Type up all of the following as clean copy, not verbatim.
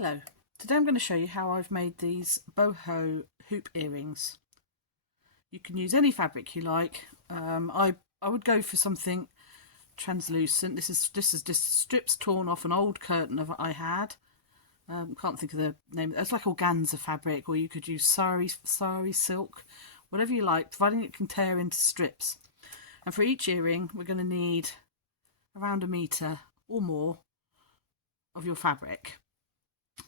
Hello, today I'm going to show you how I've made these boho hoop earrings. You can use any fabric you like. I would go for something translucent. This is just strips torn off an old curtain I had. Can't think of the name. It's like organza fabric, or you could use sari silk, whatever you like, providing it can tear into strips. And for each earring, we're going to need around 1 metre or more of your fabric.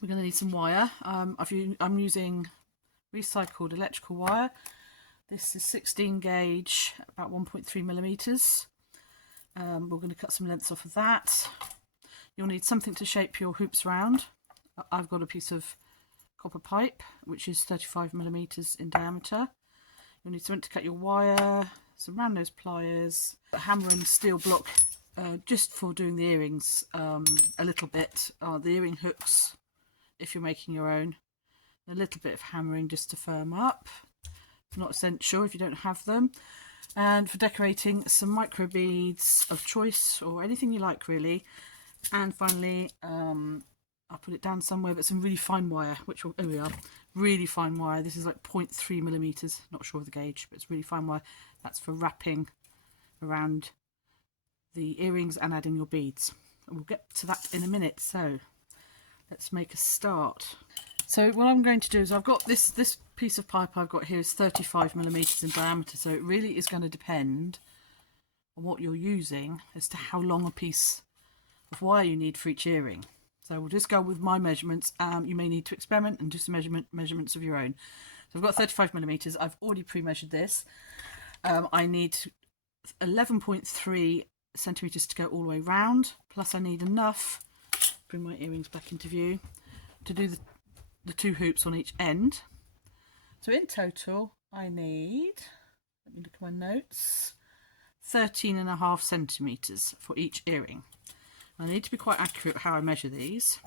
We're going to need some wire. I'm using recycled electrical wire. This is 16 gauge, about 1.3 millimeters. We're going to cut some lengths off of that. You'll need something to shape your hoops round. I've got a piece of copper pipe, which is 35 millimeters in diameter. You'll need something to cut your wire, some round nose pliers, a hammer and steel block, just for doing the earrings a little bit. The earring hooks, if you're making your own, a little bit of hammering just to firm up. It's not essential if you don't have them. And for decorating, some micro beads of choice, or anything you like really. And finally, I'll put it down somewhere, but some really fine wire, which will, here we are, really fine wire. This is like 0.3 millimeters, not sure of the gauge, but it's really fine wire. That's for wrapping around the earrings and adding your beads. We'll get to that in a minute, so let's make a start. So what I'm going to do is I've got this piece of pipe I've got here is 35 millimeters in diameter, so it really is going to depend on what you're using as to how long a piece of wire you need for each earring. So we'll just go with my measurements. You may need to experiment and do some measurements of your own. So I've got 35 millimeters. I've already pre-measured this. I need 11.3 centimeters to go all the way round, plus I need enough, bring my earrings back into view, to do the 2 hoops on each end. So in total I need, let me look at my notes, 13.5 centimeters for each earring. I need to be quite accurate how I measure these,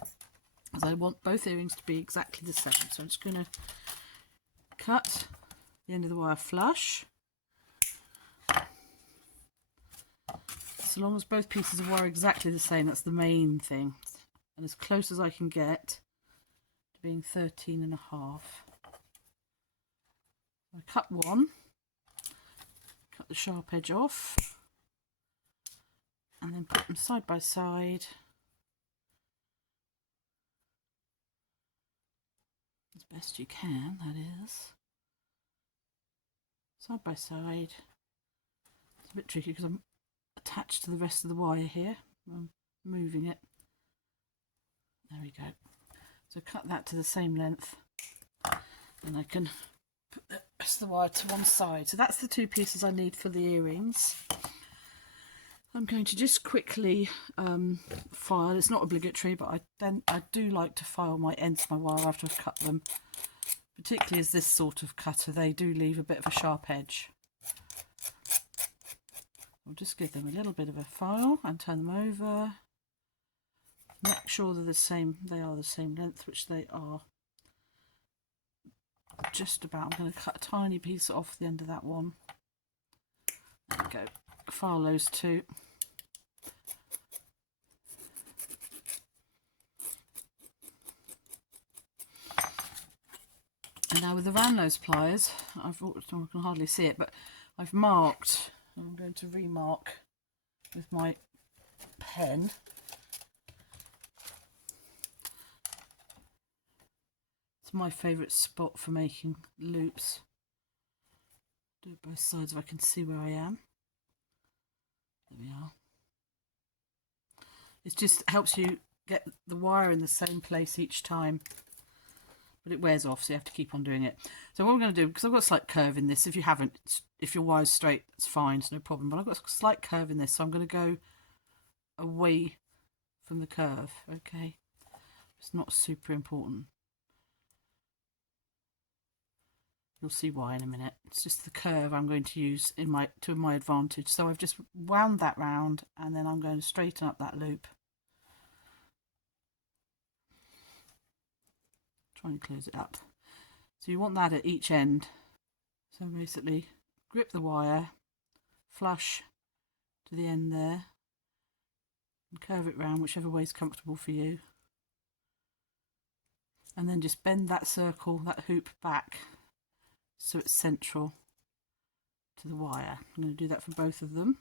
as I want both earrings to be exactly the same. So I'm just going to cut the end of the wire flush. So long as both pieces of wire are exactly the same, that's the main thing. And as close as I can get to being 13.5. I cut one, cut the sharp edge off, and then put them side by side as best you can, that is. Side by side. It's a bit tricky because I'm attached to the rest of the wire here. I'm moving it. There we go. So cut that to the same length, and I can put the rest of the wire to one side. So that's the 2 pieces I need for the earrings. I'm going to just quickly file. It's not obligatory, but I do like to file my ends of my wire after I've cut them, particularly as this sort of cutter, they do leave a bit of a sharp edge. I'll just give them a little bit of a file and turn them over. Make sure they're the same. They are the same length, which they are. Just about. I'm going to cut a tiny piece off the end of that one. There we go. File those 2. And now with the round nose pliers, I can hardly see it, but I've marked. I'm going to remark with my pen. It's my favourite spot for making loops. Do it both sides if I can see where I am. There we are. It just helps you get the wire in the same place each time, but it wears off, so you have to keep on doing it. So what I'm going to do, because I've got a slight curve in this, if you haven't, if your wire's straight, it's fine, it's no problem, but I've got a slight curve in this, so I'm going to go away from the curve, okay? It's not super important. You'll see why in a minute. It's just the curve I'm going to use to my advantage. So I've just wound that round, and then I'm going to straighten up that loop. Try and close it up. So you want that at each end. So basically, grip the wire, flush to the end there, and curve it round whichever way is comfortable for you. and then just bend that circle, that hoop back so it's central to the wire. I'm going to do that for both of them.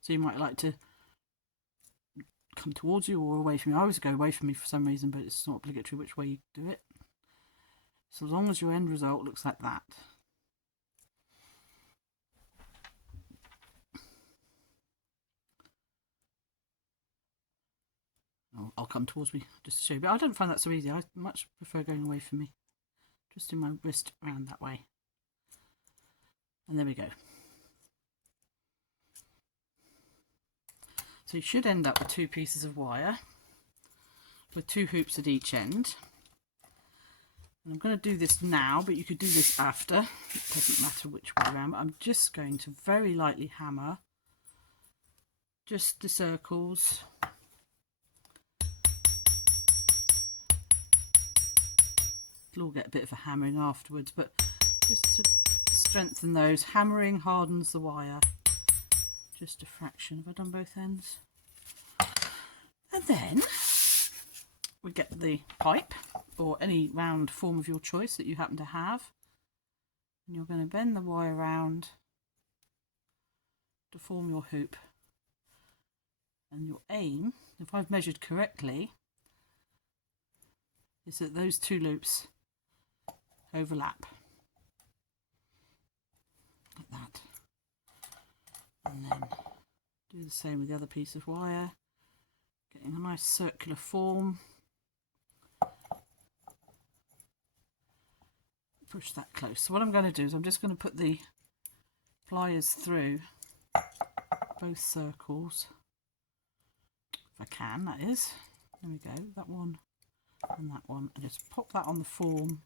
So you might like to come towards you or away from you. I always go away from me for some reason, but it's not obligatory which way you do it. So as long as your end result looks like that. I'll come towards me just to show you, but I don't find that so easy. I much prefer going away from me. Just do my wrist around that way. And there we go. So you should end up with 2 pieces of wire with 2 hoops at each end. And I'm going to do this now, but you could do this after. It doesn't matter which way around. I'm just going to very lightly hammer just the circles. It'll all get a bit of a hammering afterwards, but just to strengthen those. Hammering hardens the wire. Just a fraction. Have I done both ends? And then we get the pipe or any round form of your choice that you happen to have. And you're going to bend the wire round to form your hoop. And your aim, if I've measured correctly, is that those 2 loops overlap like that, and then do the same with the other piece of wire, getting a nice circular form. Push that close. So what I'm going to do is I'm just going to put the pliers through both circles, if I can, that is. There we go, that one and that one, and just pop that on the form.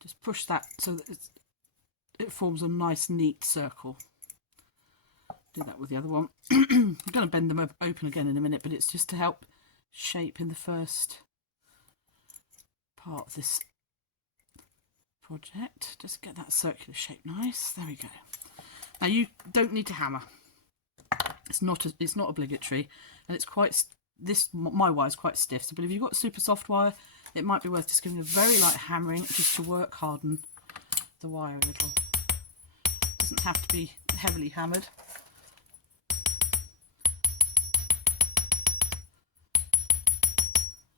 Just push that so that it forms a nice neat circle. Do that with the other one. I'm going to bend them open again in a minute, but it's just to help shape in the first part of this project. Just get that circular shape nice. There we go. Now you don't need to hammer. It's not obligatory, and it's quite my wire is quite stiff. So, but if you've got super soft wire, it might be worth just giving a very light hammering just to work harden the wire a little. It doesn't have to be heavily hammered.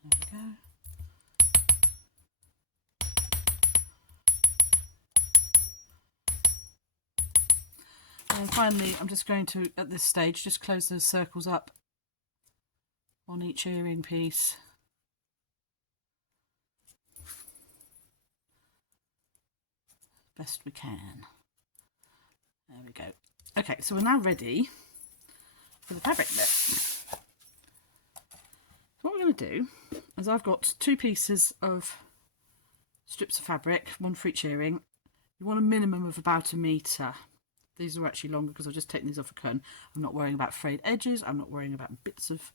There we go. And finally, I'm just going to, at this stage, just close those circles up on each earring piece. Best we can. There we go. Okay, so we're now ready for the fabric bit. So what we're going to do is I've got 2 pieces of strips of fabric, 1 for each earring. You want a minimum of about 1 metre. These are actually longer because I've just taken these off a cone. I'm not worrying about frayed edges. I'm not worrying about bits of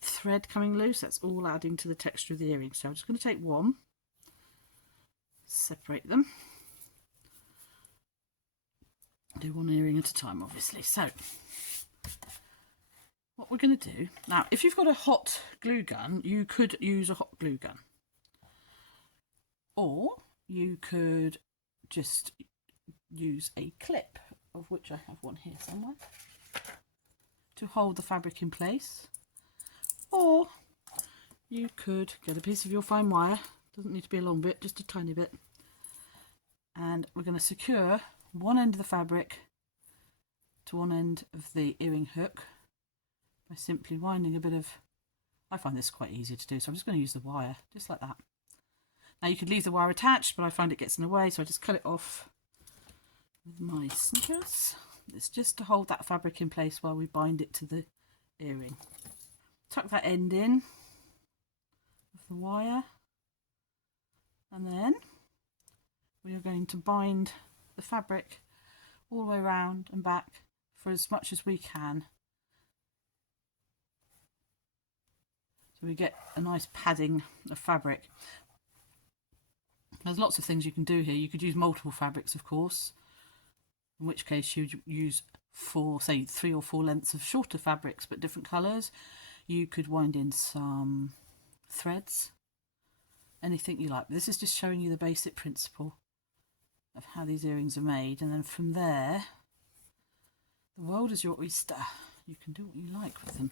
thread coming loose. That's all adding to the texture of the earring. So I'm just going to take 1, separate them. Do 1 earring at a time, obviously. So what we're going to do now, if you've got a hot glue gun, you could use a hot glue gun, or you could just use a clip, of which I have one here somewhere, to hold the fabric in place. Or you could get a piece of your fine wire, doesn't need to be a long bit, just a tiny bit, and we're going to secure one end of the fabric to one end of the earring hook by simply winding a bit of, I find this quite easy to do, so I'm just going to use the wire, just like that. Now you could leave the wire attached, but I find it gets in the way, so I just cut it off with my scissors. It's just to hold that fabric in place while we bind it to the earring. Tuck that end in of the wire, and then we are going to bind the fabric all the way around and back for as much as we can, so we get a nice padding of fabric. There's lots of things you can do here. You could use multiple fabrics, of course, in which case you'd use for say 3 or 4 lengths of shorter fabrics but different colours. You could wind in some threads, anything you like. This is just showing you the basic principle of how these earrings are made, and then from there the world is your oyster. You can do what you like with them.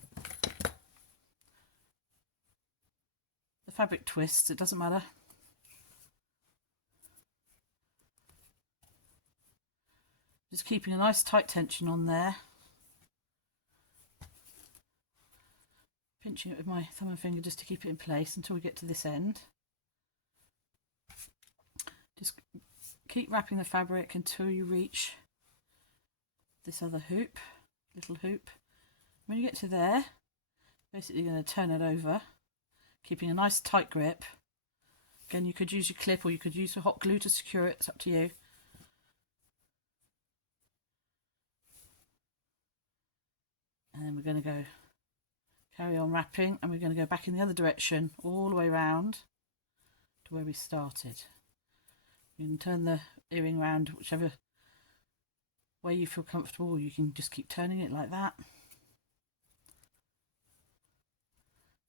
The fabric twists, it doesn't matter. Just keeping a nice tight tension on there. Pinching it with my thumb and finger just to keep it in place until we get to this end. Just keep wrapping the fabric until you reach this other hoop, little hoop. When you get to there, basically you're going to turn it over, keeping a nice tight grip. Again, you could use your clip or you could use a hot glue to secure it, it's up to you. And then we're going to go carry on wrapping, and we're going to go back in the other direction all the way around to where we started. You can turn the earring around whichever way you feel comfortable, or you can just keep turning it like that.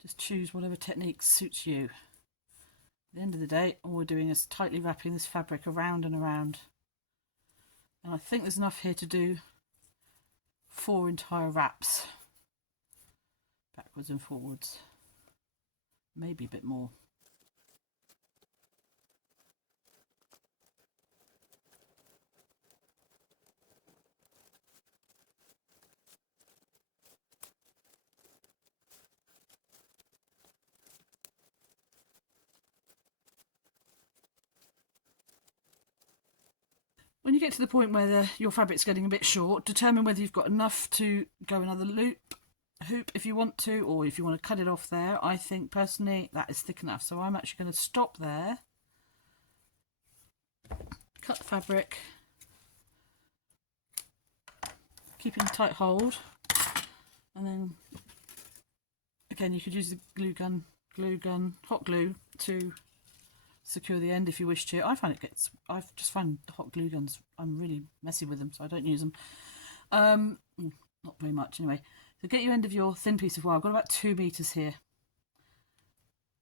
Just choose whatever technique suits you. At the end of the day, all we're doing is tightly wrapping this fabric around and around. And I think there's enough here to do 4 entire wraps, backwards and forwards, maybe a bit more. When you get to the point where your fabric's getting a bit short, determine whether you've got enough to go another hoop if you want to, or if you want to cut it off there. I think personally that is thick enough, so I'm actually going to stop there, cut the fabric, keeping a tight hold, and then again you could use the glue gun, hot glue to secure the end if you wish to. I've just found the hot glue guns, I'm really messy with them, so I don't use them. Not very much anyway. So get your end of your thin piece of wire. I've got about 2 meters here.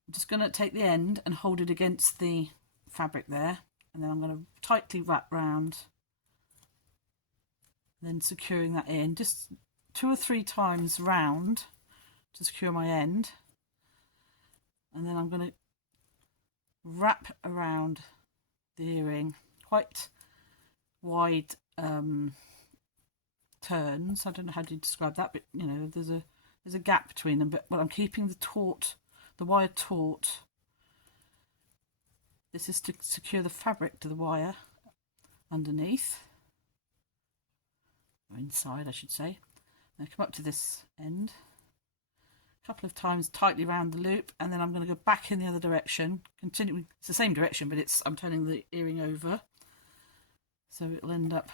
I'm just going to take the end and hold it against the fabric there, and then I'm going to tightly wrap round, then securing that in just 2 or 3 times round to secure my end, and then I'm going to wrap around the earring, quite wide turns. I don't know how to describe that, but you know, there's a gap between them, but I'm keeping the wire taut. This is to secure the fabric to the wire underneath, or inside I should say. Now come up to this end, a couple of times tightly round the loop, and then I'm going to go back in the other direction, continuing. It's the same direction, but I'm turning the earring over, so it'll end up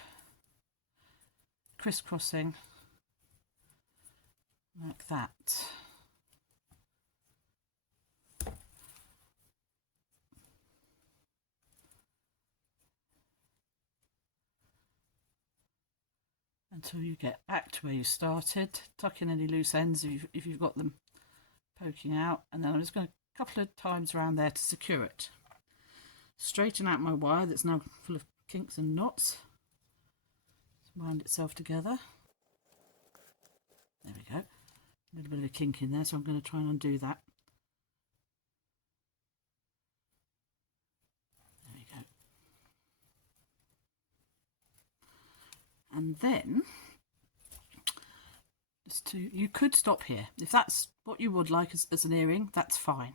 crisscrossing like that. Until you get back to where you started. Tuck in any loose ends if you've got them poking out, and then I'm just going to a couple of times around there to secure it. Straighten out my wire that's now full of kinks and knots. Wound itself together. There we go. A little bit of a kink in there, so I'm going to try and undo that. There we go. And then you could stop here if that's what you would like as an earring. That's fine.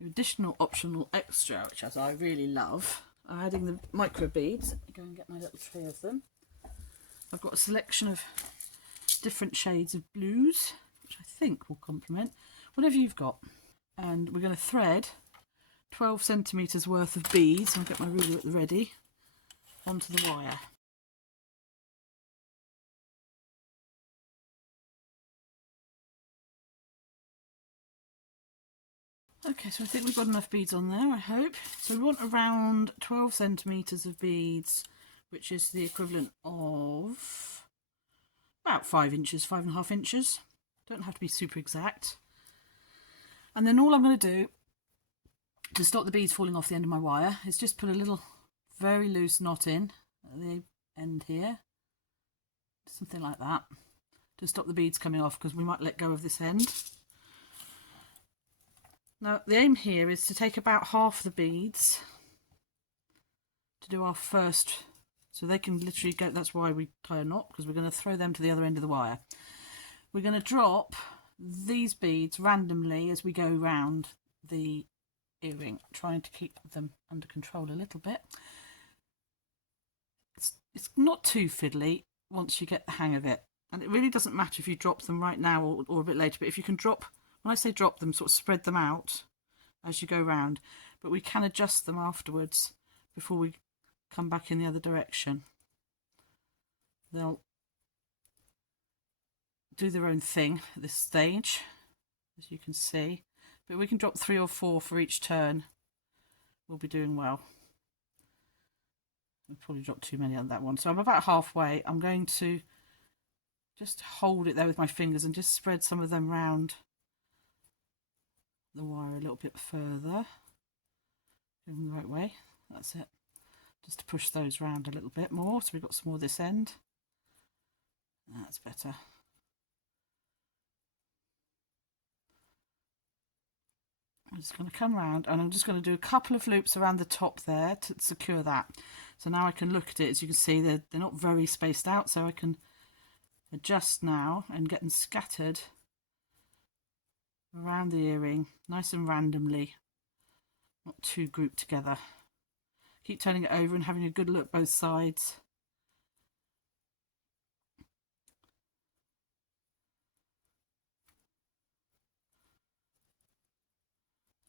The additional optional extra, which as I really love, are adding the micro beads. Let me go and get my little tray of them. I've got a selection of different shades of blues, which I think will complement whatever you've got. And we're going to thread 12 centimetres worth of beads. I'll get my ruler at the ready onto the wire. Okay, so I think we've got enough beads on there, I hope. So we want around 12 centimetres of beads, which is the equivalent of about 5 inches, 5.5 inches. Don't have to be super exact. And then all I'm going to do to stop the beads falling off the end of my wire is just put a little very loose knot in at the end here, something like that, to stop the beads coming off, because we might let go of this end. Now the aim here is to take about half the beads to do our first, so they can literally go, that's why we tie a knot, because we're going to throw them to the other end of the wire. We're going to drop these beads randomly as we go round the earring, trying to keep them under control a little bit. It's not too fiddly once you get the hang of it, and it really doesn't matter if you drop them right now or a bit later, but if you can drop, when I say drop them, sort of spread them out as you go round, but we can adjust them afterwards before we come back in the other direction. They'll do their own thing at this stage, as you can see, but we can drop 3 or 4 for each turn. We'll be doing well. I've probably dropped too many on that one, so I'm about halfway. I'm going to just hold it there with my fingers and just spread some of them round the wire a little bit further, going the right way. That's it, just to push those round a little bit more, so we've got some more this end. That's better. I'm just going to come round and I'm just going to do a couple of loops around the top there to secure that. So now I can look at it. As you can see, they're not very spaced out, so I can adjust now and get them scattered around the earring, nice and randomly, not too grouped together. Keep turning it over and having a good look both sides.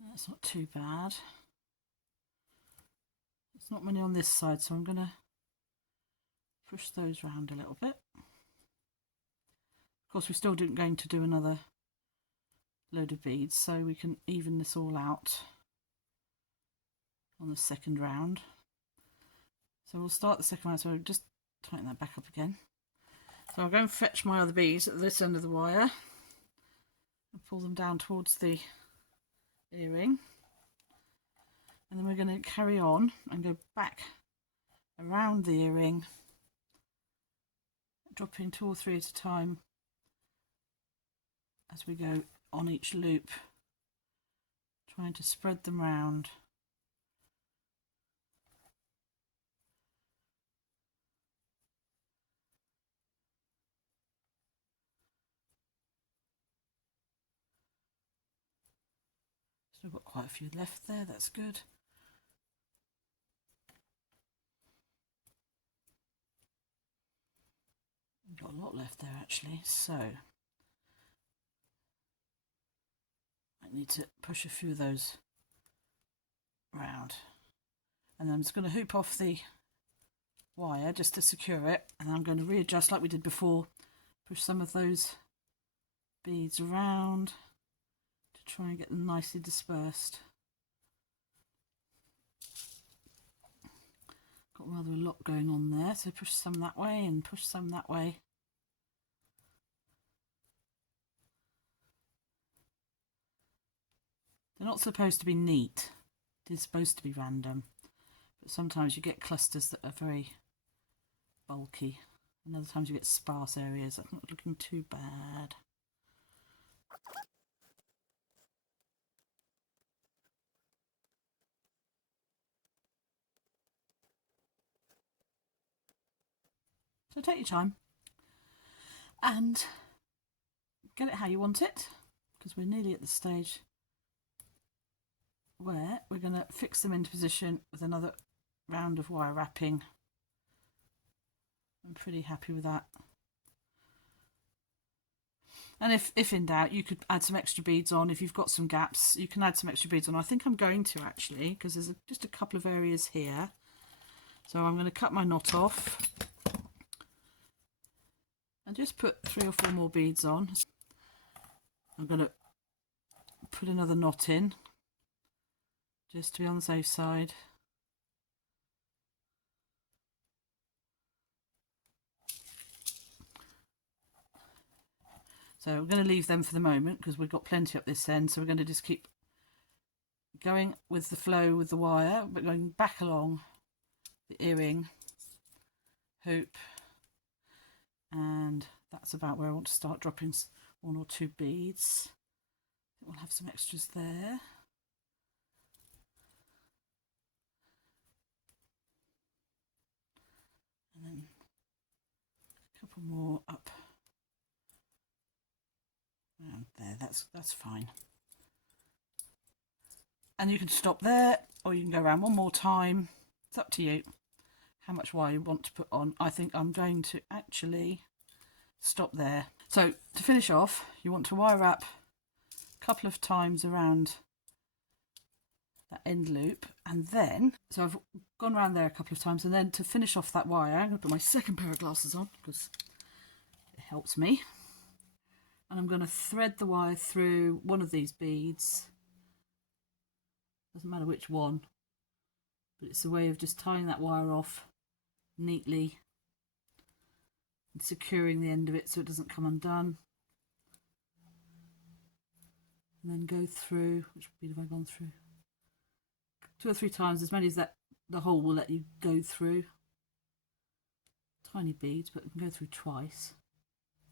That's not too bad. There's not many on this side, so I'm going to push those round a little bit. Of course, we're still going to do another load of beads, so we can even this all out on the second round. So we'll start the second round, so just tighten that back up again. So I'll go and fetch my other beads at this end of the wire and pull them down towards the earring, and then we're going to carry on and go back around the earring, dropping 2 or 3 at a time as we go on each loop, trying to spread them round. Still got quite a few left there, that's good. We've got a lot left there actually, so I need to push a few of those round. And then I'm just going to hoop off the wire just to secure it, and I'm going to readjust like we did before, push some of those beads around to try and get them nicely dispersed. Got rather a lot going on there, so push some that way and push some that way. They're not supposed to be neat, it is supposed to be random, but sometimes you get clusters that are very bulky, and other times you get sparse areas. That's not looking too bad. So take your time and get it how you want it, because we're nearly at the stage where we're going to fix them into position with another round of wire wrapping. I'm pretty happy with that. And if in doubt, you could add some extra beads on. If you've got some gaps, you can add some extra beads on. I think I'm going to actually, because there's just a couple of areas here. So I'm going to cut my knot off and just put 3 or 4 more beads on. I'm going to put another knot in just to be on the safe side. So we're going to leave them for the moment because we've got plenty up this end. So we're going to just keep going with the flow with the wire, but going back along the earring hoop, and that's about where I want to start dropping 1 or 2 beads. I think we'll have some extras there. And then a couple more up around there. That's fine. And you can stop there, or you can go around one more time. It's up to you how much wire you want to put on. I think I'm going to actually stop there. So to finish off, you want to wire wrap a couple of times around that end loop, and then, so I've gone around there a couple of times, and then to finish off that wire, I'm going to put my second pair of glasses on because it helps me. And I'm going to thread the wire through one of these beads. Doesn't matter which one, but it's a way of just tying that wire off neatly and securing the end of it so it doesn't come undone. And then go through, which bead have I gone through? 2 or 3 times, as many as that the hole will let you go through. Tiny beads, but we can go through twice.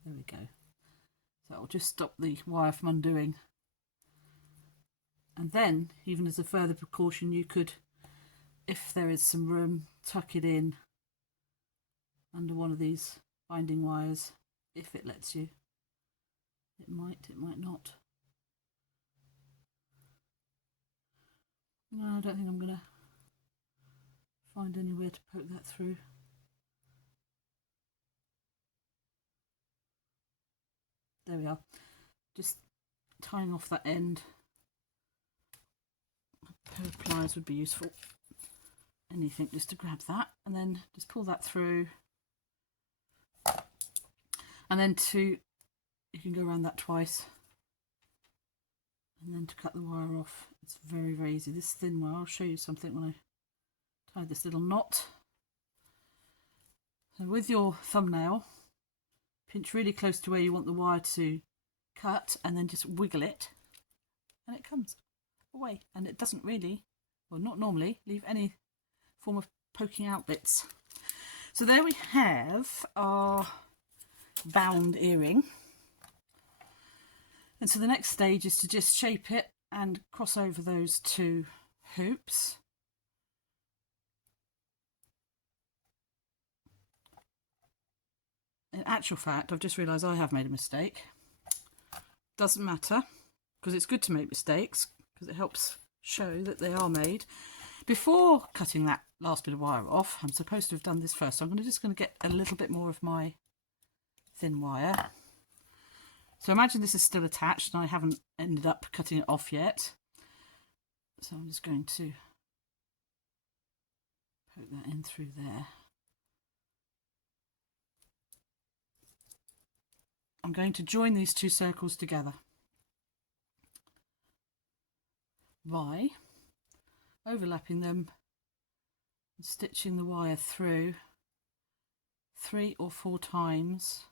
There we go. So I'll just stop the wire from undoing. And then, even as a further precaution, you could, if there is some room, tuck it in under one of these binding wires, if it lets you. It might not. No, I don't think I'm going to find anywhere to poke that through. There we are. Just tying off that end. A pair of pliers would be useful. Anything just to grab that, and then just pull that through. And then you can go around that twice. And then to cut the wire off, it's very, very easy. This thin wire, I'll show you something when I tie this little knot. So with your thumbnail, pinch really close to where you want the wire to cut, and then just wiggle it, and it comes away. And it doesn't really, well, not normally, leave any form of poking out bits. So there we have our bound earring. And so the next stage is to just shape it and cross over those 2 hoops. In actual fact, I've just realised I have made a mistake. Doesn't matter, because it's good to make mistakes, because it helps show that they are made. Before cutting that last bit of wire off, I'm supposed to have done this first, so I'm just going to get a little bit more of my thin wire. So imagine this is still attached and I haven't ended up cutting it off yet. So I'm just going to poke that in through there. I'm going to join these 2 circles together by overlapping them and stitching the wire through 3 or 4 times.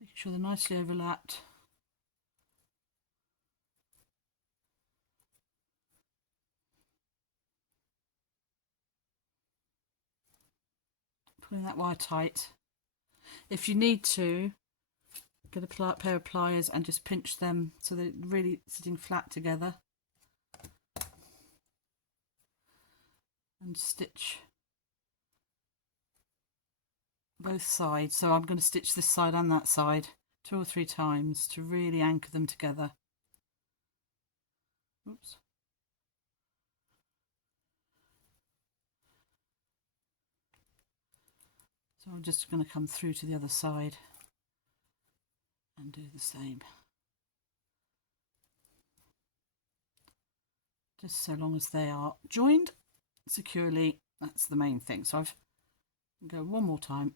Making sure they're nicely overlapped. Pulling that wire tight. If you need to, get a pair of pliers and just pinch them so they're really sitting flat together. And stitch both sides. So I'm going to stitch this side and that side 2 or 3 times to really anchor them together. Oops. So I'm just going to come through to the other side and do the same. Just so long as they are joined securely, that's the main thing. So I've go one more time.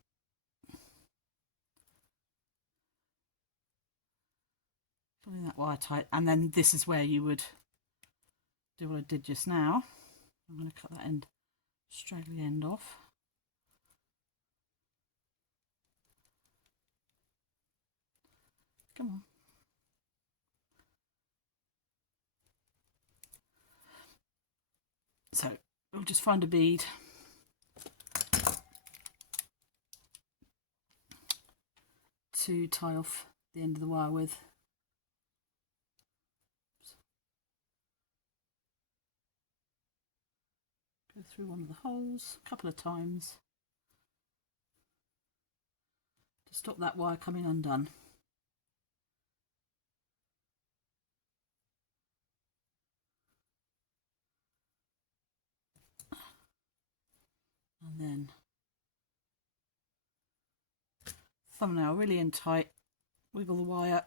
Pulling that wire tight, and then this is where you would do what I did just now. I'm going to cut that end, straggly end off. Come on. So we'll just find a bead to tie off the end of the wire with. Go through one of the holes a couple of times to stop that wire coming undone. And then thumbnail really in tight, wiggle the wire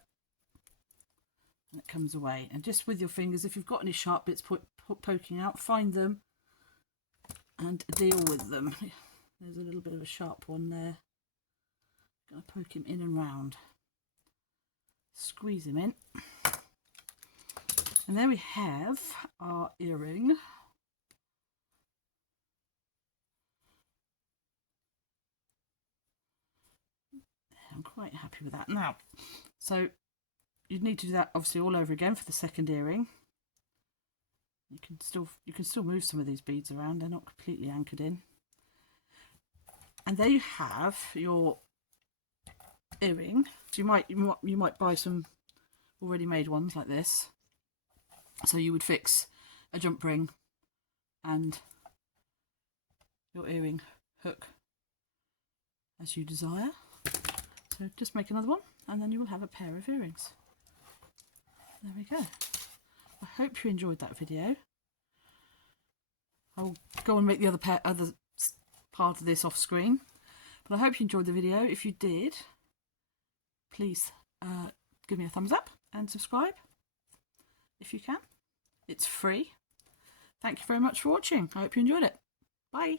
and it comes away. And just with your fingers, if you've got any sharp bits poking out, find them and deal with them. There's a little bit of a sharp one there. Gonna poke him in and round. Squeeze him in. And there we have our earring. I'm quite happy with that. Now, so you'd need to do that obviously all over again for the second earring. You can still move some of these beads around, they're not completely anchored in. And there you have your earring. So you might buy some already made ones like this. So you would fix a jump ring and your earring hook as you desire. So just make another one and then you will have a pair of earrings. There we go. I hope you enjoyed that video. I'll go and make the other part of this off screen. But I hope you enjoyed the video. If you did, please give me a thumbs up and subscribe if you can. It's free. Thank you very much for watching. I hope you enjoyed it. Bye.